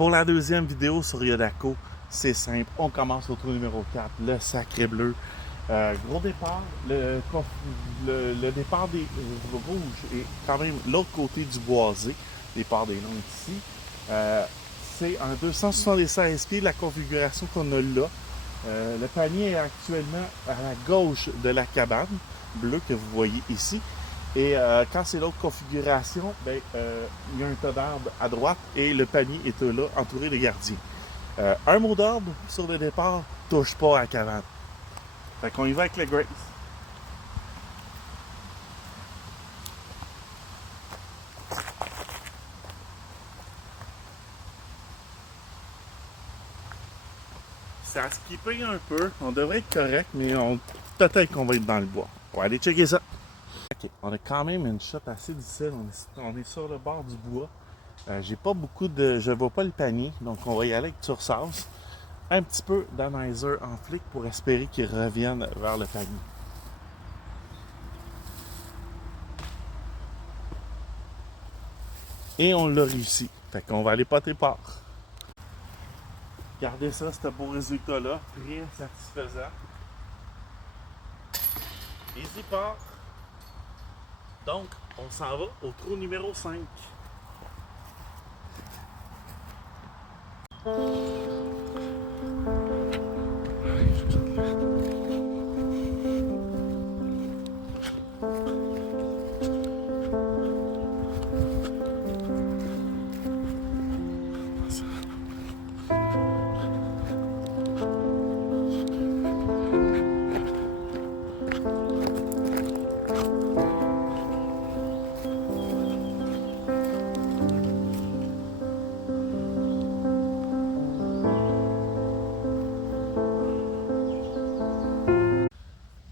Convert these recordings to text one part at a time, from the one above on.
Pour la deuxième vidéo sur Yodako, c'est simple. On commence au trou numéro 4, le Sacré Bleu. Gros départ, le départ des rouges est quand même l'autre côté du boisé, départ des longs ici. C'est un 276 pieds, la configuration qu'on a là. Le panier est actuellement à la gauche de la cabane bleue que vous voyez ici. Et quand c'est l'autre configuration, il y a un tas d'arbres à droite et le panier est là, entouré de gardiens. Un mot d'ordre sur le départ, touche pas à la cabane. Fait qu'on y va avec le Grace. Ça a skippé un peu, on devrait être correct, mais peut-être qu'on va être dans le bois. On va aller checker ça. Ok, on a quand même une shot assez difficile, on est sur le bord du bois. J'ai pas beaucoup de. Je vois pas le panier, donc on va y aller avec Tursas. Un petit peu d'anizer en flic pour espérer qu'il revienne vers le panier. Et on l'a réussi. Fait qu'on va aller poter part. Regardez ça, ce beau résultat-là. Très satisfaisant. Easy part. Donc, on s'en va au trou numéro 5.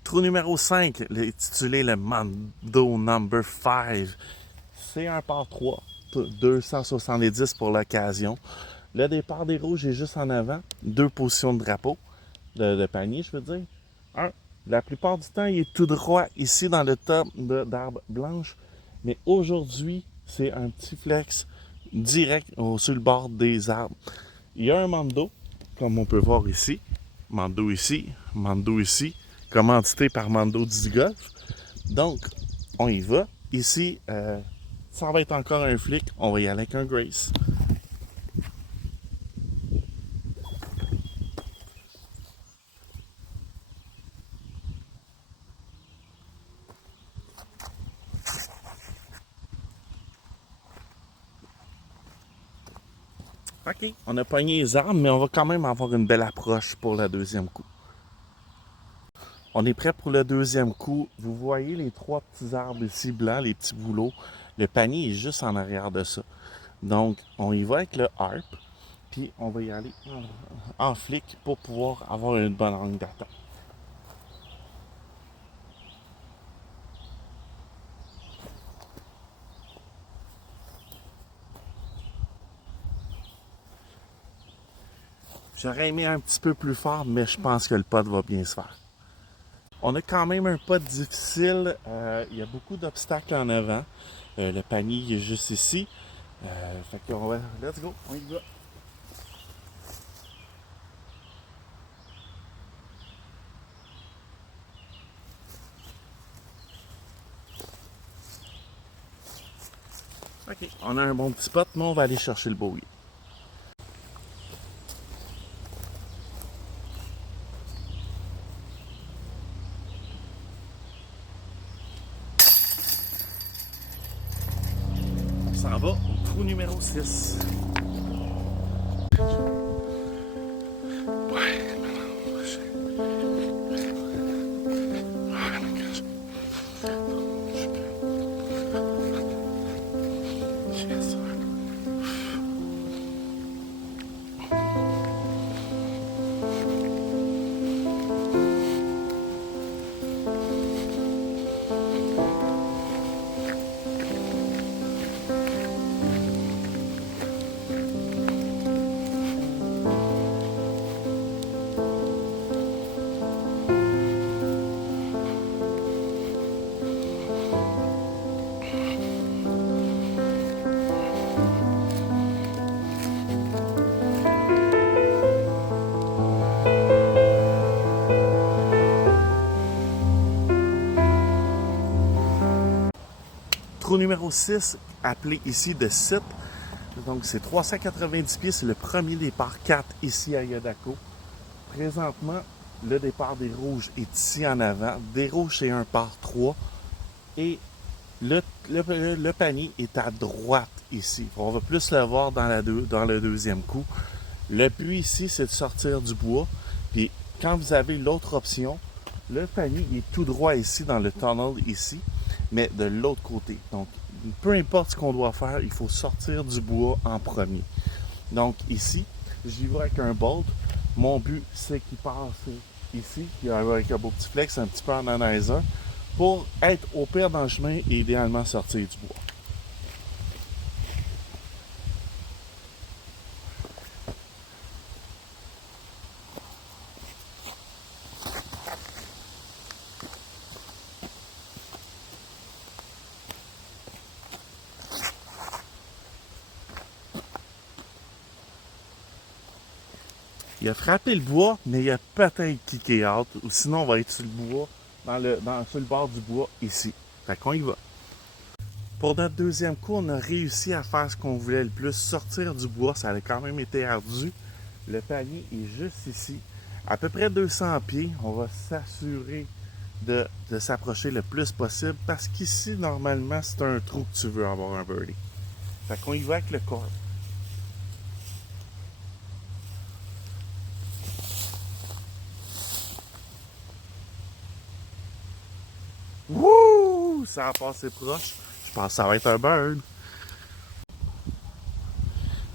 Trou numéro 5, intitulé le Mando Number 5. C'est un par 3, 270 pour l'occasion. Le départ des rouges est juste en avant. 2 positions de drapeau, de panier, je veux dire. La plupart du temps, il est tout droit ici dans le top d'arbres blanches. Mais aujourd'hui, c'est un petit flex direct sur le bord des arbres. Il y a un Mando, comme on peut voir ici. Mando ici, Mando ici. Commandité par Mando du Golf. Donc, on y va. Ici, ça va être encore un flic. On va y aller avec un Grace. OK, on a pogné les arbres, mais on va quand même avoir une belle approche pour le deuxième coup. On est prêt pour le deuxième coup. Vous voyez les 3 petits arbres ici blancs, les petits bouleaux. Le panier est juste en arrière de ça. Donc, on y va avec le harp. Puis, on va y aller en flic pour pouvoir avoir une bonne angle d'attaque. J'aurais aimé un petit peu plus fort, mais je pense que le pot va bien se faire. On a quand même un pot difficile. Il y a beaucoup d'obstacles en avant. Le panier est juste ici. Fait qu'on va. Let's go, on y va. OK, on a un bon petit spot, mais on va aller chercher le bogey. On s'en va au trou numéro 6. Trou numéro 6, appelé ici de site. Donc, c'est 390 pieds. C'est le premier départ 4 ici à Yadako. Présentement, le départ des rouges est ici en avant. Des rouges, c'est un par 3. Et le panier est à droite ici. On va plus le voir dans le deuxième coup. Le but ici, c'est de sortir du bois. Puis, quand vous avez l'autre option, le panier est tout droit ici, dans le tunnel ici, mais de l'autre côté. Donc, peu importe ce qu'on doit faire, il faut sortir du bois en premier. Donc, ici, j'y vais avec un bolt. Mon but, c'est qu'il passe ici, avec un beau petit flex, un petit peu en analyseur, pour être au pire dans le chemin et idéalement sortir du bois. Il a frappé le bois, mais il a peut-être kické out. Ou sinon, on va être sur le bois, sur le bord du bois, ici. Fait qu'on y va. Pour notre deuxième coup, on a réussi à faire ce qu'on voulait le plus, sortir du bois. Ça a quand même été ardu. Le panier est juste ici, à peu près 200 pieds. On va s'assurer de s'approcher le plus possible parce qu'ici, normalement, c'est un trou que tu veux avoir un birdie. Fait qu'on y va avec le corps. Wouh! Ça a passé proche. Je pense que ça va être un bird.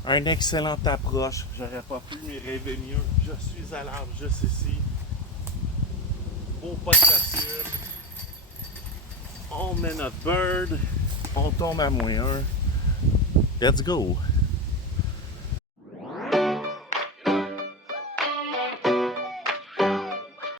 Un excellent approche. J'aurais pas pu m'y rêver mieux. Je suis à l'arbre juste ici. Beau pas de facile. On met notre bird. On tombe à -1. Let's go!